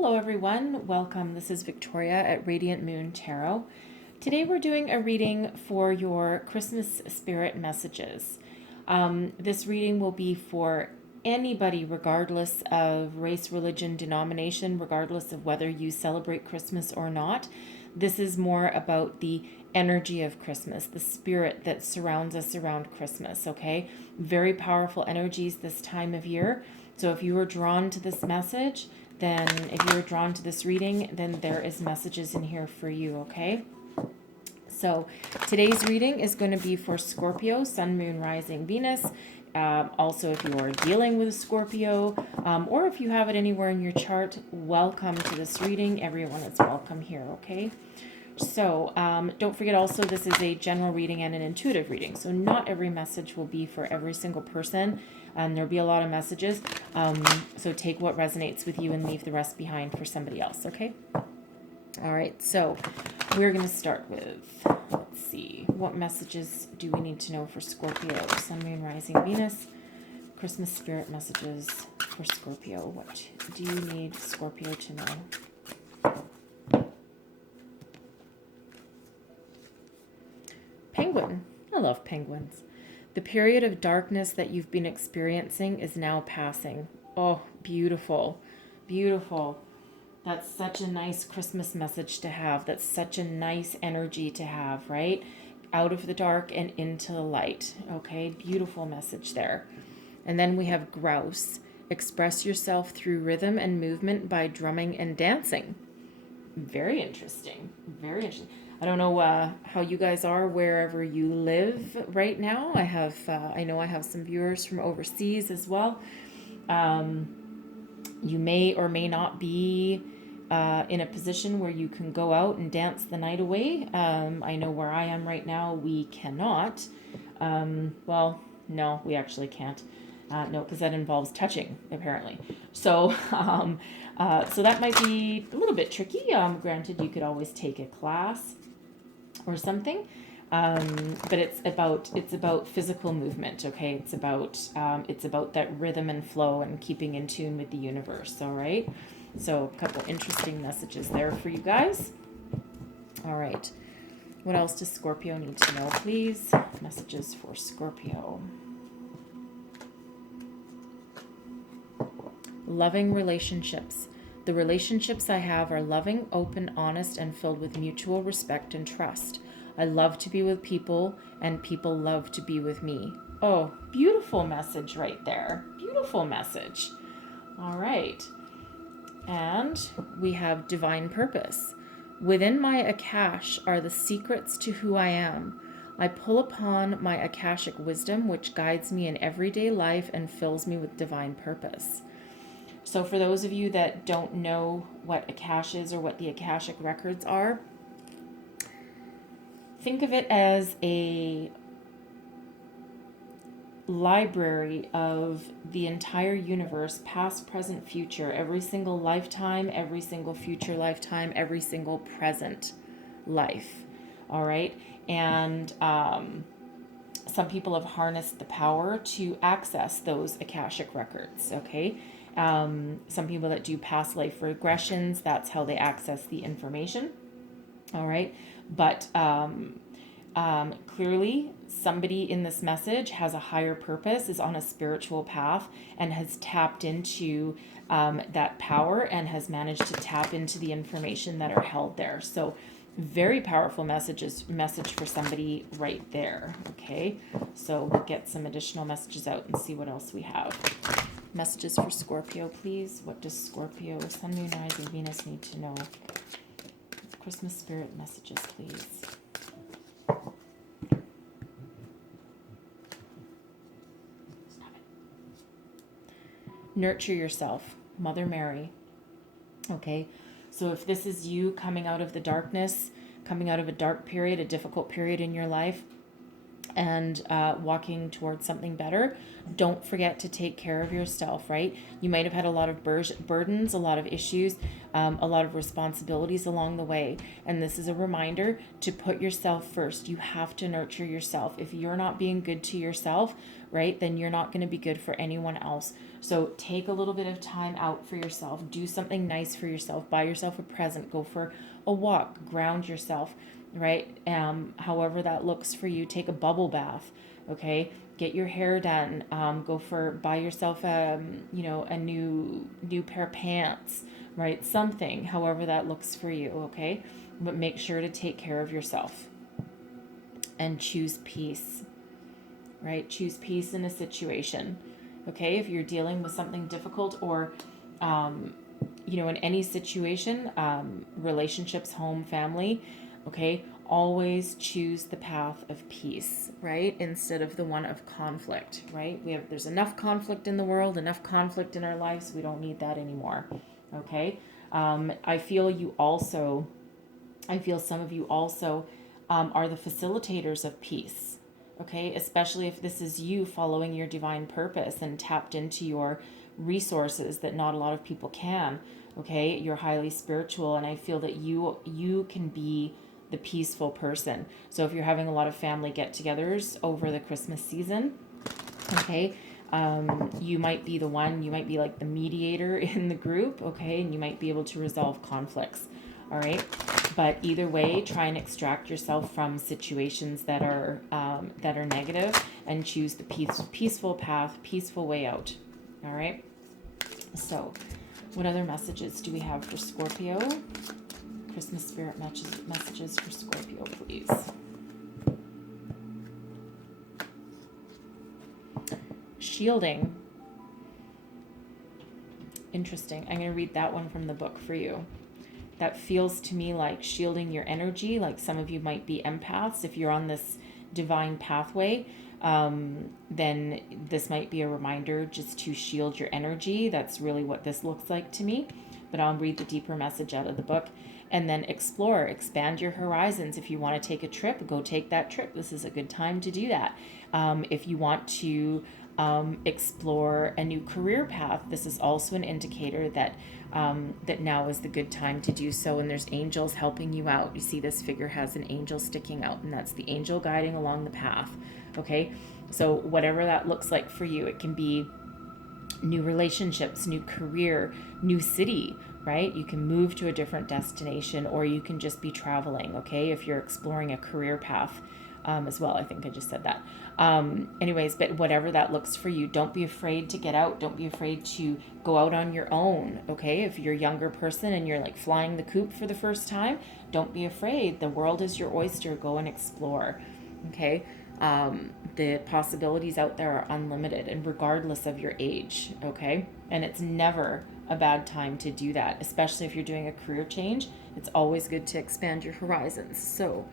Hello everyone, welcome. This is Victoria at Radiant Moon Tarot. Today we're doing a reading for your Christmas spirit messages. This reading will be for anybody regardless of race, religion, denomination, regardless of whether you celebrate Christmas or not. This is more about the energy of Christmas, the spirit that surrounds us around Christmas, okay? Very powerful energies this time of year. So if you are drawn to this message, then if you're drawn to this reading, then there is messages in here for you, okay? So today's reading is going to be for Scorpio, Sun, Moon, Rising, Venus. Also, if you are dealing with a Scorpio, or if you have it anywhere in your chart, welcome to this reading. Everyone is welcome here, okay? So don't forget also, this is a general reading and an intuitive reading. So not every message will be for every single person. There'll be a lot of messages. So take what resonates with you and leave the rest behind for somebody else, okay? All right, so we're going to start with, let's see, what messages do we need to know for Scorpio? Sun, Moon, Rising, Venus. Christmas spirit messages for Scorpio. What do you need Scorpio to know? Penguin. I love penguins. The period of darkness that you've been experiencing is now passing. Oh, beautiful. Beautiful. That's such a nice Christmas message to have. That's such a nice energy to have, right? Out of the dark and into the light. Okay, beautiful message there. And then we have grouse. Express yourself through rhythm and movement by drumming and dancing. Very interesting. Very interesting. I don't know how you guys are wherever you live right now. I know I have some viewers from overseas as well. You may or may not be in a position where you can go out and dance the night away. I know where I am right now, we cannot. Well, no, we actually can't. No, because that involves touching, apparently. So, so that might be a little bit tricky. Granted, you could always take a class or something, but it's about physical movement. Okay, it's about that rhythm and flow and keeping in tune with the universe. All right, so a couple interesting messages there for you guys. All right, what else does Scorpio need to know, please? Messages for Scorpio. Loving relationships. The relationships I have are loving, open, honest, and filled with mutual respect and trust. I love to be with people, and people love to be with me. Oh, beautiful message right there. Beautiful message. All right. And we have divine purpose. Within my Akash are the secrets to who I am. I pull upon my Akashic wisdom, which guides me in everyday life and fills me with divine purpose. So for those of you that don't know what Akash is or what the Akashic records are, think of it as a library of the entire universe, past, present, future, every single lifetime, every single future lifetime, every single present life. All right. And some people have harnessed the power to access those Akashic records. Okay. Some people that do past life regressions, that's how they access the information. All right. But clearly somebody in this message has a higher purpose, is on a spiritual path, and has tapped into that power and has managed to tap into the information that are held there. So very powerful message for somebody right there. Okay. So we'll get some additional messages out and see what else we have. Messages for Scorpio, please. What does Scorpio, Sun, Moon, Rising, Venus need to know? Christmas spirit messages, please. Stop it. Nurture yourself, Mother Mary. Okay, so if this is you coming out of the darkness, coming out of a dark period, a difficult period in your life, and walking towards something better, don't forget to take care of yourself, right? You might have had a lot of burdens, a lot of issues, a lot of responsibilities along the way. And this is a reminder to put yourself first. You have to nurture yourself. If you're not being good to yourself, right, then you're not going to be good for anyone else. So take a little bit of time out for yourself. Do something nice for yourself. Buy yourself a present. Go for a walk. Ground yourself, right? However that looks for you. Take a bubble bath, okay? Get your hair done. Buy yourself a new pair of pants, right? Something, however that looks for you, okay? But make sure to take care of yourself and choose peace, right? Choose peace in a situation, okay? If you're dealing with something difficult or, in any situation, relationships, home, family, okay? Always choose the path of peace, right? Instead of the one of conflict, right? There's enough conflict in the world, enough conflict in our lives. We don't need that anymore, okay? I feel some of you also are the facilitators of peace, okay? Especially if this is you following your divine purpose and tapped into your resources that not a lot of people can, okay? You're highly spiritual, and I feel that you can be the peaceful person. So if you're having a lot of family get-togethers over the Christmas season, okay, you might be like the mediator in the group, okay, and you might be able to resolve conflicts, all right? But either way, try and extract yourself from situations that are negative, and choose the peaceful path, peaceful way out, all right? So what other messages do we have for Scorpio? Christmas spirit messages for Scorpio, please. Shielding. Interesting. I'm going to read that one from the book for you. That feels to me like shielding your energy. Like some of you might be empaths. If you're on this divine pathway, then this might be a reminder just to shield your energy. That's really what this looks like to me. But I'll read the deeper message out of the book. And then explore, expand your horizons. If you want to take a trip, go take that trip. This is a good time to do that. If you want to explore a new career path, this is also an indicator that now is the good time to do so. And there's angels helping you out. You see this figure has an angel sticking out, and that's the angel guiding along the path. Okay, so whatever that looks like for you, it can be new relationships, new career, new city, right? You can move to a different destination, or you can just be traveling, okay? If you're exploring a career path as well. I think I just said that. Anyways, but whatever that looks for you, don't be afraid to get out. Don't be afraid to go out on your own, okay? If you're a younger person and you're like flying the coop for the first time, don't be afraid. The world is your oyster. Go and explore, okay? The possibilities out there are unlimited, and regardless of your age, okay? And it's never a bad time to do that, especially if you're doing a career change. It's always good to expand your horizons. So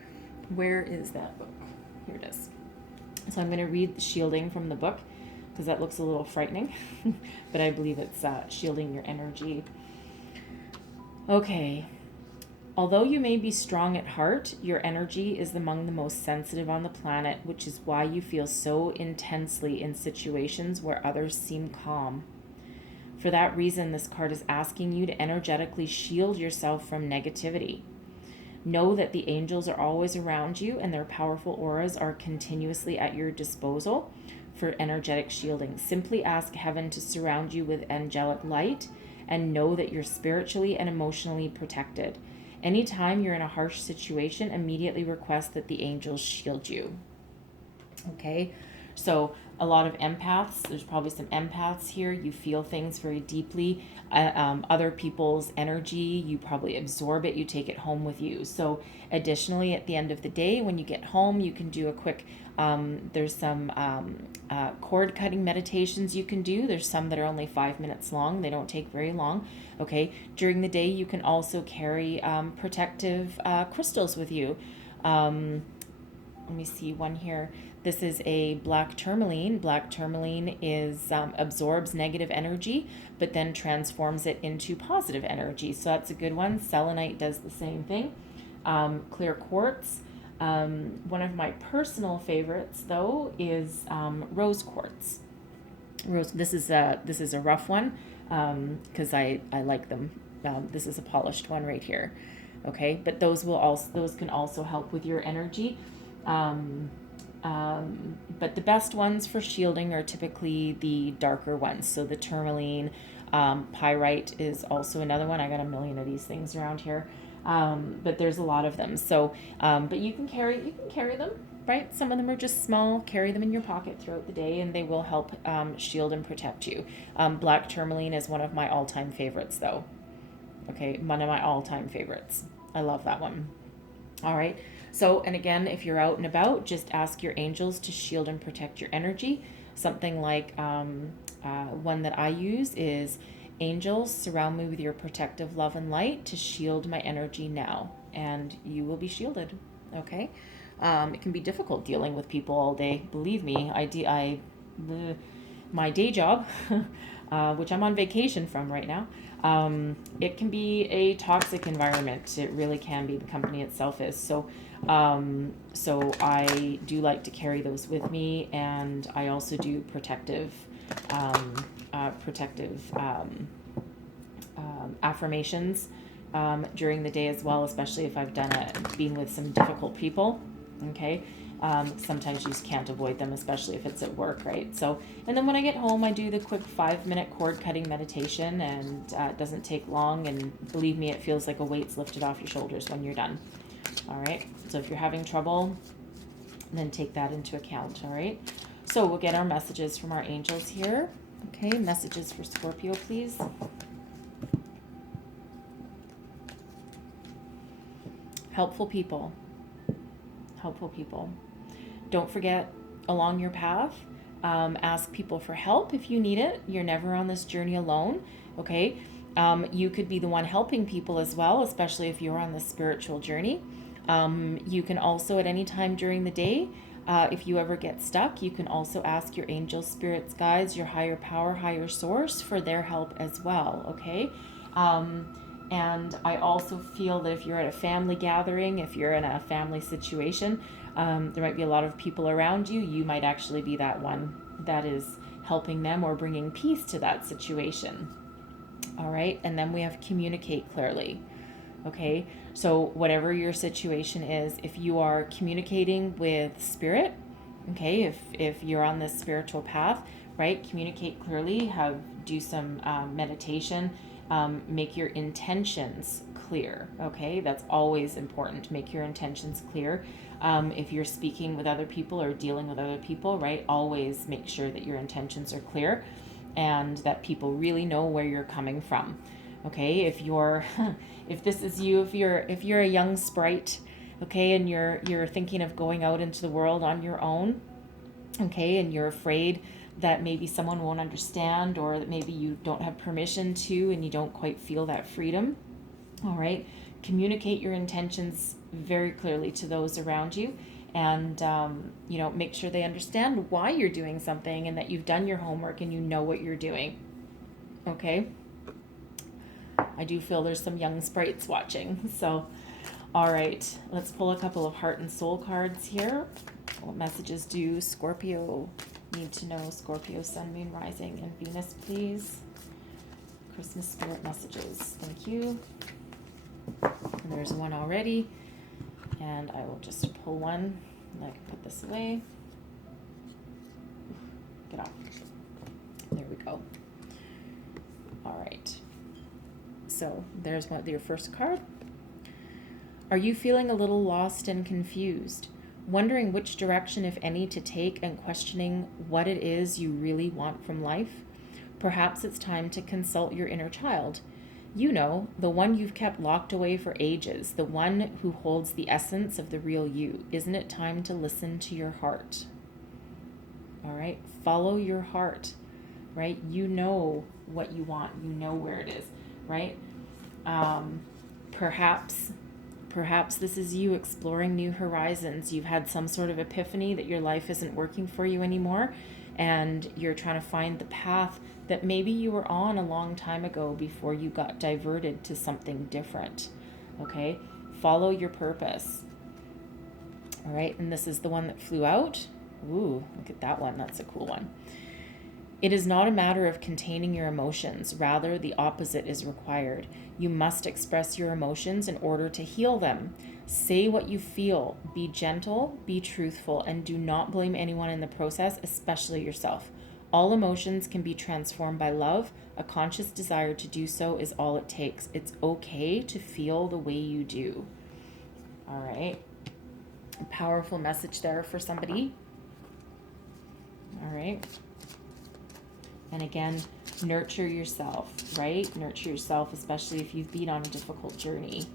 where is that book? Here it is. So I'm going to read the shielding from the book because that looks a little frightening, but I believe it's shielding your energy. Okay. Although you may be strong at heart, your energy is among the most sensitive on the planet, which is why you feel so intensely in situations where others seem calm. For that reason, this card is asking you to energetically shield yourself from negativity. Know that the angels are always around you, and their powerful auras are continuously at your disposal for energetic shielding. Simply ask heaven to surround you with angelic light, and know that you're spiritually and emotionally protected. Anytime you're in a harsh situation, immediately request that the angels shield you. Okay, so a lot of empaths, there's probably some empaths here. You feel things very deeply. Other people's energy, you probably absorb it, you take it home with you. So additionally, at the end of the day, when you get home, you can do a quick, there's some cord cutting meditations you can do. There's some that are only 5 minutes long. They don't take very long. Okay, during the day, you can also carry protective crystals with you. Let me see one here. This is a black tourmaline. Black tourmaline absorbs negative energy, but then transforms it into positive energy. So that's a good one. Selenite does the same thing. Clear quartz. One of my personal favorites, though, is rose quartz. This is a rough one because I like them. This is a polished one right here. Okay, but those can also help with your energy. But the best ones for shielding are typically the darker ones. So the Tourmaline, pyrite is also another one. I got a million of these things around here, but there's a lot of them. So, but you can carry them, right? Some of them are just small. Carry them in your pocket throughout the day, and they will help shield and protect you. Black tourmaline is one of my all-time favorites, though. Okay, one of my all-time favorites. I love that one. All right. So, and again, if you're out and about, just ask your angels to shield and protect your energy. Something like one that I use is, angels, surround me with your protective love and light to shield my energy now, and you will be shielded. Okay. It can be difficult dealing with people all day. Believe me, my day job, which I'm on vacation from right now, it can be a toxic environment. It really can be. The company itself is. So I do like to carry those with me, and I also do protective affirmations during the day as well, especially if I've been with some difficult people. Okay. Sometimes you just can't avoid them, especially if it's at work, right? So, and then when I get home, I do the quick 5-minute cord cutting meditation, and it doesn't take long, and believe me, it feels like a weight's lifted off your shoulders when you're done. All right. So if you're having trouble, then take that into account. All right. So we'll get our messages from our angels here. Okay. Messages for Scorpio, please. Helpful people. Helpful people. Don't forget, along your path, ask people for help if you need it. You're never on this journey alone. Okay. You could be the one helping people as well, especially if you're on this spiritual journey. You can also, at any time during the day, if you ever get stuck, you can also ask your angels, spirits, guides, your higher power, higher source for their help as well. Okay. And I also feel that if you're at a family gathering, if you're in a family situation, there might be a lot of people around you. You might actually be that one that is helping them or bringing peace to that situation. All right. And then we have communicate clearly. Okay. So whatever your situation is, if you are communicating with spirit, okay, if you're on this spiritual path, right, communicate clearly, do some meditation. Make your intentions clear. Okay, that's always important. Make your intentions clear. If you're speaking with other people or dealing with other people, right, always make sure that your intentions are clear and that people really know where you're coming from. Okay, if this is you, if you're a young sprite, okay, and you're thinking of going out into the world on your own, okay, and you're afraid that maybe someone won't understand, or that maybe you don't have permission to, and you don't quite feel that freedom. All right. Communicate your intentions very clearly to those around you, and, make sure they understand why you're doing something and that you've done your homework and you know what you're doing. Okay. I do feel there's some young sprites watching. So, all right, let's pull a couple of heart and soul cards here. What messages do Scorpio need to know? Scorpio, sun, moon, rising, and Venus, please. Christmas spirit messages. Thank you. And there's one already. And I will just pull one. And I can put this away. Get off. There we go. All right. So there's your first card. Are you feeling a little lost and confused? Wondering which direction, if any, to take, and questioning what it is you really want from life? Perhaps it's time to consult your inner child. You know, the one you've kept locked away for ages, the one who holds the essence of the real you. Isn't it time to listen to your heart? All right, follow your heart, right? You know what you want. You know where it is, right? Perhaps this is you exploring new horizons. You've had some sort of epiphany that your life isn't working for you anymore, and you're trying to find the path that maybe you were on a long time ago before you got diverted to something different. Okay? Follow your purpose. All right, and this is the one that flew out. Ooh, look at that one. That's a cool one. It is not a matter of containing your emotions. Rather, the opposite is required. You must express your emotions in order to heal them. Say what you feel. Be gentle, be truthful, and do not blame anyone in the process, especially yourself. All emotions can be transformed by love. A conscious desire to do so is all it takes. It's okay to feel the way you do. All right. A powerful message there for somebody. All right. And again, nurture yourself, right? Nurture yourself, especially if you've been on a difficult journey.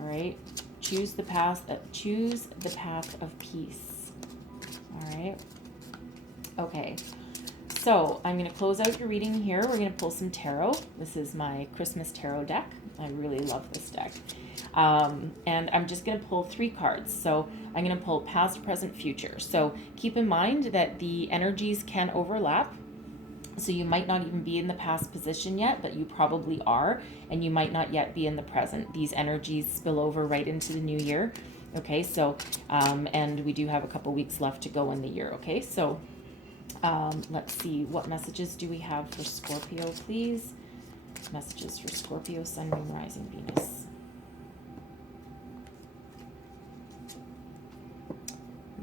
All right. Choose the path of peace. All right. Okay. So I'm going to close out your reading here. We're going to pull some tarot. This is my Christmas tarot deck. I really love this deck. And I'm just going to pull 3 cards. So I'm going to pull past, present, future. So keep in mind that the energies can overlap. So you might not even be in the past position yet, but you probably are, and you might not yet be in the present. These energies spill over right into the new year. Okay, so, and we do have a couple weeks left to go in the year. Okay, so let's see, what messages do we have for Scorpio, please? Messages for Scorpio, Sun, Moon, Rising, Venus.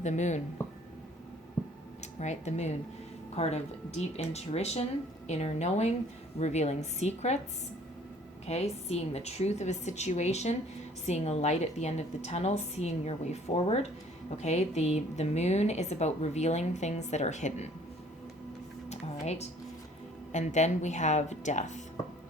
The Moon, right? The Moon. Card of deep intuition, inner knowing, revealing secrets, okay? Seeing the truth of a situation, seeing a light at the end of the tunnel, seeing your way forward, okay? The Moon is about revealing things that are hidden, all right? And then we have death,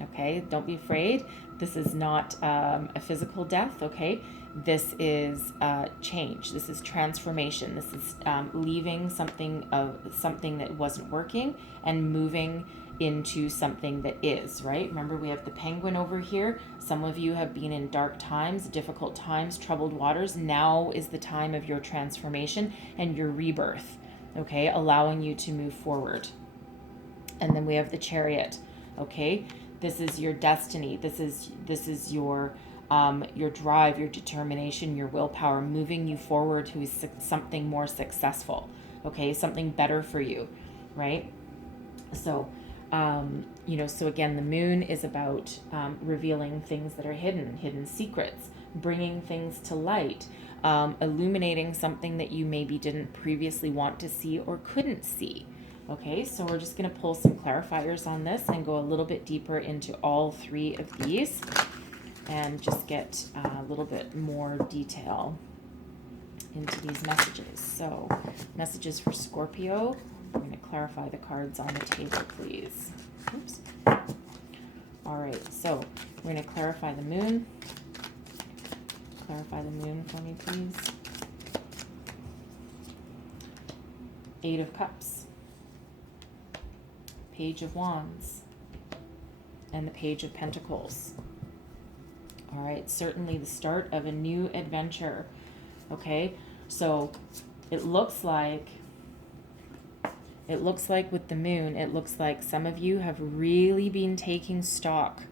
okay? Don't be afraid. This is not a physical death, okay? This is change. This is transformation. This is leaving something that wasn't working and moving into something that is, right? Remember, we have the penguin over here. Some of you have been in dark times, difficult times, troubled waters. Now is the time of your transformation and your rebirth, okay? Allowing you to move forward. And then we have the Chariot, okay? This is your destiny. This is your drive, your determination, your willpower, moving you forward to something more successful, okay? Something better for you, right? So, so again, the Moon is about revealing things that are hidden secrets, bringing things to light, illuminating something that you maybe didn't previously want to see or couldn't see. Okay, so we're just going to pull some clarifiers on this and go a little bit deeper into all 3 of these and just get a little bit more detail into these messages. So, messages for Scorpio. I'm going to clarify the cards on the table, please. Oops. All right, so we're going to clarify the Moon. Clarify the Moon for me, please. 8 of Cups. Page of Wands, and the Page of Pentacles. All right, certainly the start of a new adventure. Okay, so it looks like with the Moon, it looks like some of you have really been taking stock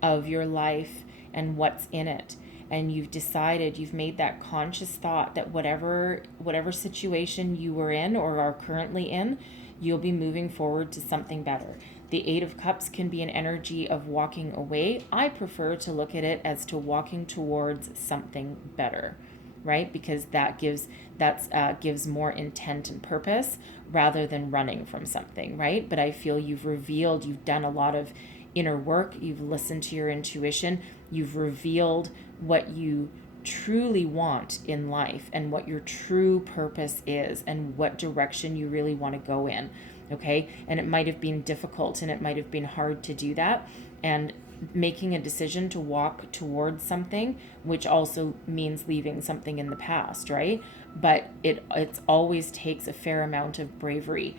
of your life and what's in it. And you've decided, you've made that conscious thought that whatever situation you were in or are currently in, you'll be moving forward to something better. The 8 of Cups can be an energy of walking away. I prefer to look at it as to walking towards something better, right? Because that gives more intent and purpose rather than running from something, right? But I feel you've done a lot of inner work. You've listened to your intuition. You've revealed what you truly want in life and what your true purpose is and what direction you really want to go in, okay? And it might have been difficult and it might have been hard to do that, and making a decision to walk towards something, which also means leaving something in the past, right? But it always takes a fair amount of bravery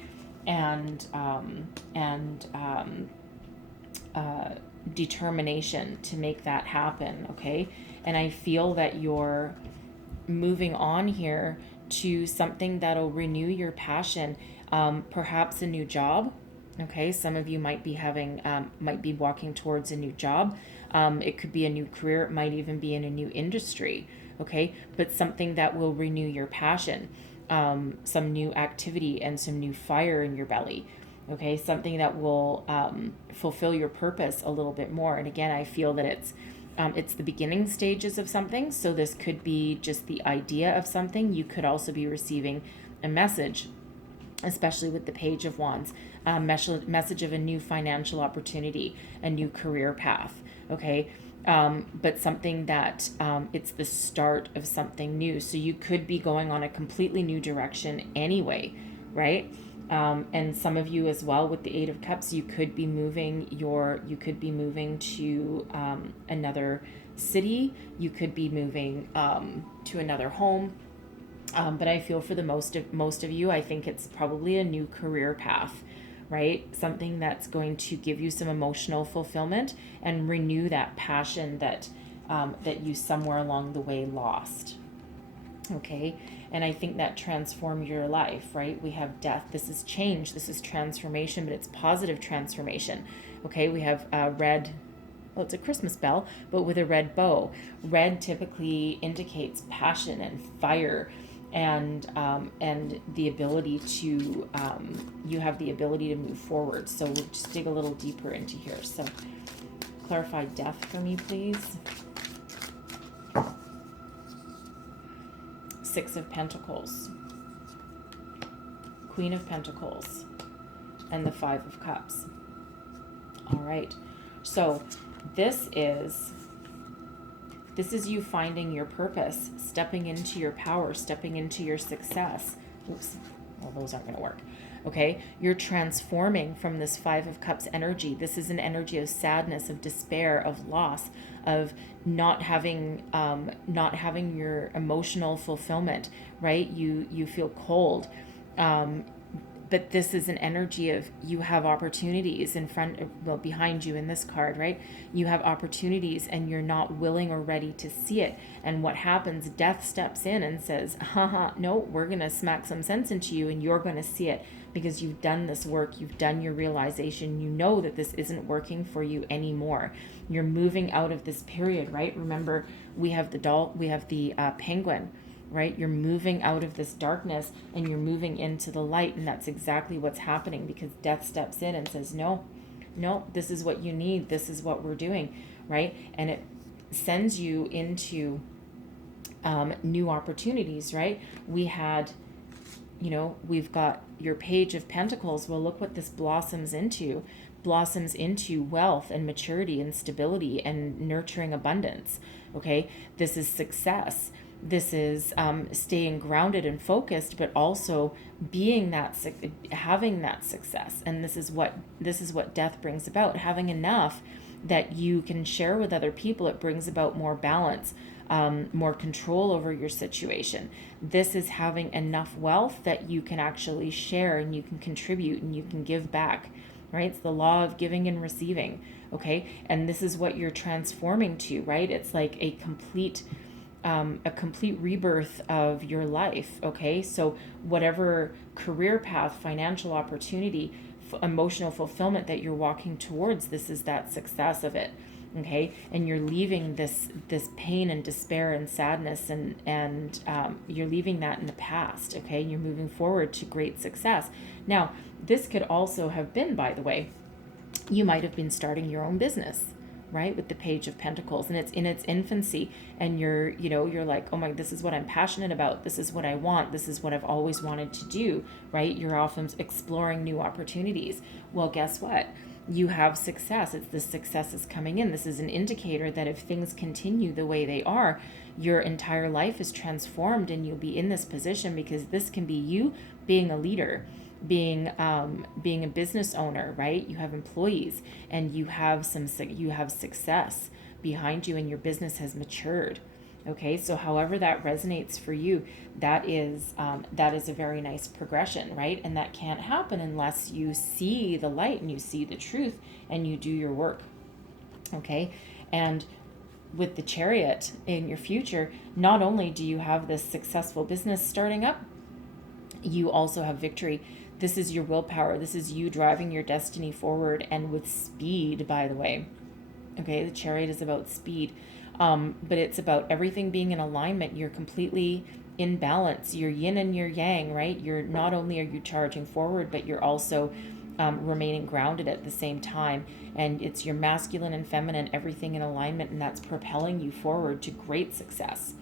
and determination to make that happen, okay? And I feel that you're moving on here to something that'll renew your passion, perhaps a new job, okay? Some of you might be walking towards a new job. It could be a new career. It might even be in a new industry, okay? But something that will renew your passion, some new activity and some new fire in your belly, okay? Something that will fulfill your purpose a little bit more. And again, I feel that It's the beginning stages of something. So this could be just the idea of something. You could also be receiving a message, especially with the Page of Wands, message of a new financial opportunity, a new career path. Okay. But something that it's the start of something new. So you could be going on a completely new direction anyway, right? And some of you as well with the Eight of Cups, you could be moving to another city. You could be moving to another home. But I feel for the most of you, I think it's probably a new career path, right? Something that's going to give you some emotional fulfillment and renew that passion that you somewhere along the way lost. Okay. And I think that transformed your life, right? We have death. This is change. This is transformation, but it's positive transformation. Okay. We have red. Well, it's a Christmas bell, but with a red bow. Red typically indicates passion and fire, and the ability to you have the ability to move forward. So we'll just dig a little deeper into here. So clarify death for me, please. Six of Pentacles, Queen of Pentacles, and the Five of Cups. All right. So this is you finding your purpose, stepping into your power, stepping into your success. Oops. Well, those aren't going to work. Okay. You're transforming from this Five of Cups energy. This is an energy of sadness, of despair, of loss, of not having your emotional fulfillment, right? You feel cold. But this is an energy of you have opportunities behind you in this card, right? You have opportunities and you're not willing or ready to see it. And what happens, death steps in and says, no, we're going to smack some sense into you and you're going to see it because you've done this work. You've done your realization. You know that this isn't working for you anymore. You're moving out of this period, right? Remember, we have the penguin, right? You're moving out of this darkness and you're moving into the light. And that's exactly what's happening because death steps in and says, no, this is what you need. This is what we're doing, right? And it sends you into new opportunities, right? We've got your Page of Pentacles. Well, look what this blossoms into wealth and maturity and stability and nurturing abundance. Okay. This is success. This is staying grounded and focused, but also having that success. And this is what death brings about, having enough that you can share with other people. It brings about more balance, more control over your situation. This is having enough wealth that you can actually share and you can contribute and you can give back, right? It's the law of giving and receiving. Okay. And this is what you're transforming to, right? It's like a complete rebirth of your life. Okay. So whatever career path, financial opportunity, emotional fulfillment that you're walking towards, this is that success of it. Okay. And you're leaving this pain and despair and sadness and you're leaving that in the past. Okay. You're moving forward to great success. Now, this could also have been, by the way, you might have been starting your own business, right? With the Page of Pentacles, and it's in its infancy, and you're like, oh my, this is what I'm passionate about. This is what I want. This is what I've always wanted to do, right? You're often exploring new opportunities. Well, guess what? You have success. This success is coming in. This is an indicator that if things continue the way they are, your entire life is transformed and you'll be in this position because this can be you being a leader, being a business owner, right? You have employees and you have success behind you and your business has matured. Okay, so however that resonates for you, that is a very nice progression, right? And that can't happen unless you see the light and you see the truth and you do your work. Okay, and with the Chariot in your future, not only do you have this successful business starting up, you also have victory. This is your willpower. This is you driving your destiny forward and with speed, by the way. Okay, the Chariot is about speed. But it's about everything being in alignment. You're completely in balance. You're yin and you're yang, right? You're not only are you charging forward, but you're also remaining grounded at the same time. And it's your masculine and feminine, everything in alignment, and that's propelling you forward to great success.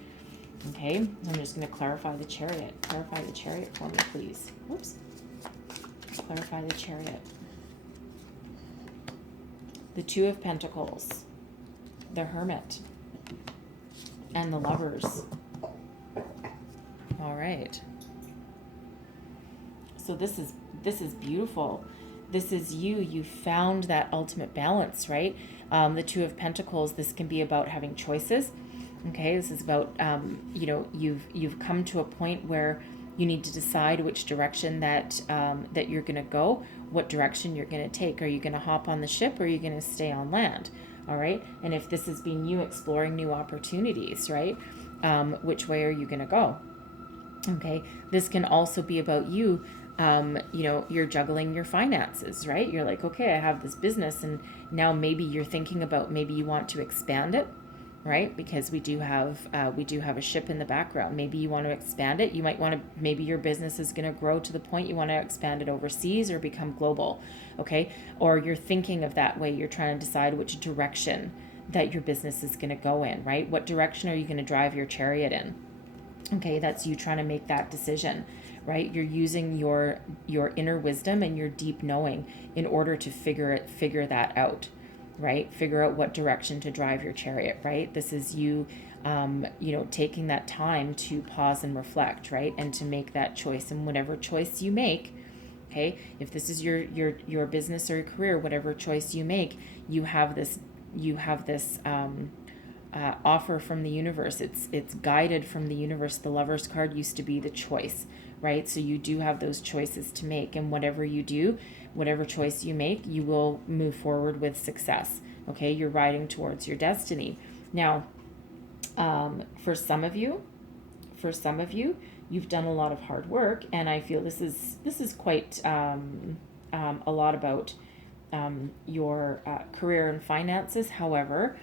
Okay, I'm just going to clarify the Chariot. Clarify the Chariot for me, please. Whoops. Clarify the Chariot. The Two of Pentacles, the Hermit, and the Lovers. All right. So this is beautiful. This is you. You found that ultimate balance, right? The Two of Pentacles. This can be about having choices. Okay, this is about you've come to a point where you need to decide which direction that you're going to go, what direction you're going to take. Are you going to hop on the ship, or are you going to stay on land? All right, and if this has been you exploring new opportunities, right? Which way are you going to go? Okay, this can also be about you. You're juggling your finances, right? You're like, okay, I have this business, and now maybe you're thinking about, maybe you want to expand it, right? Because we do have a ship in the background. Maybe you want to expand it. You might want to, maybe your business is going to grow to the point you want to expand it overseas or become global, okay? Or you're thinking of that way. You're trying to decide which direction that your business is going to go in, right? What direction are you going to drive your chariot in? Okay, that's you trying to make that decision, right? You're using your inner wisdom and your deep knowing in order to figure that out, right? Figure out what direction to drive your chariot, right? This is you, taking that time to pause and reflect, right? And to make that choice. And whatever choice you make, okay, if this is your business or your career, whatever choice you make, you have this offer from the universe. It's guided from the universe. The Lover's card used to be the choice, right? So you do have those choices to make, and whatever you do, whatever choice you make, you will move forward with success. Okay, you're riding towards your destiny. Now, for some of you, you've done a lot of hard work, and I feel this is quite a lot about your career and finances. However,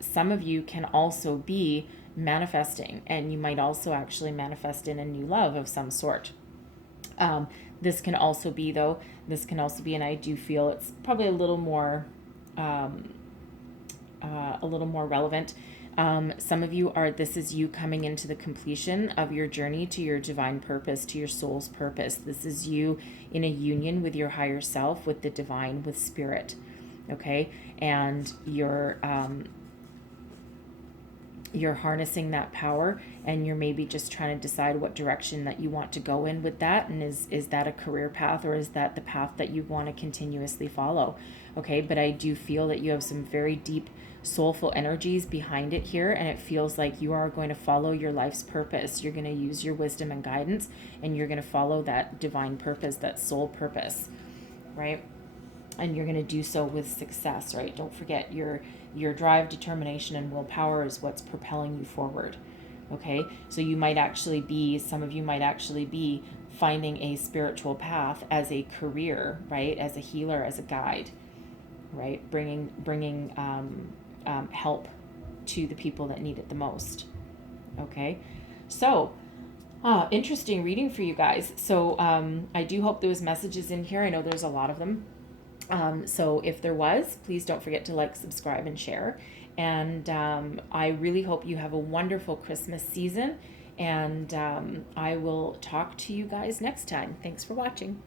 some of you can also be manifesting, and you might also actually manifest in a new love of some sort. This can also be, and I do feel it's probably a little more relevant. Some of you this is you coming into the completion of your journey to your divine purpose, to your soul's purpose. This is you in a union with your higher self, with the divine, with spirit. Okay, and you're harnessing that power, and you're maybe just trying to decide what direction that you want to go in with that, and is that a career path, or is that the path that you want to continuously follow? Okay, but I do feel that you have some very deep soulful energies behind it here, and it feels like you are going to follow your life's purpose. You're going to use your wisdom and guidance, and you're going to follow that divine purpose, that soul purpose, right? And you're going to do so with success, right? Don't forget your drive, determination, and willpower is what's propelling you forward. Okay, so some of you might actually be finding a spiritual path as a career, right? As a healer, as a guide, right? Bringing help to the people that need it the most. Okay, so interesting reading for you guys. So I do hope there was messages in here. I know there's a lot of them. So if there was, please don't forget to like, subscribe, and share. And I really hope you have a wonderful Christmas season. And I will talk to you guys next time. Thanks for watching.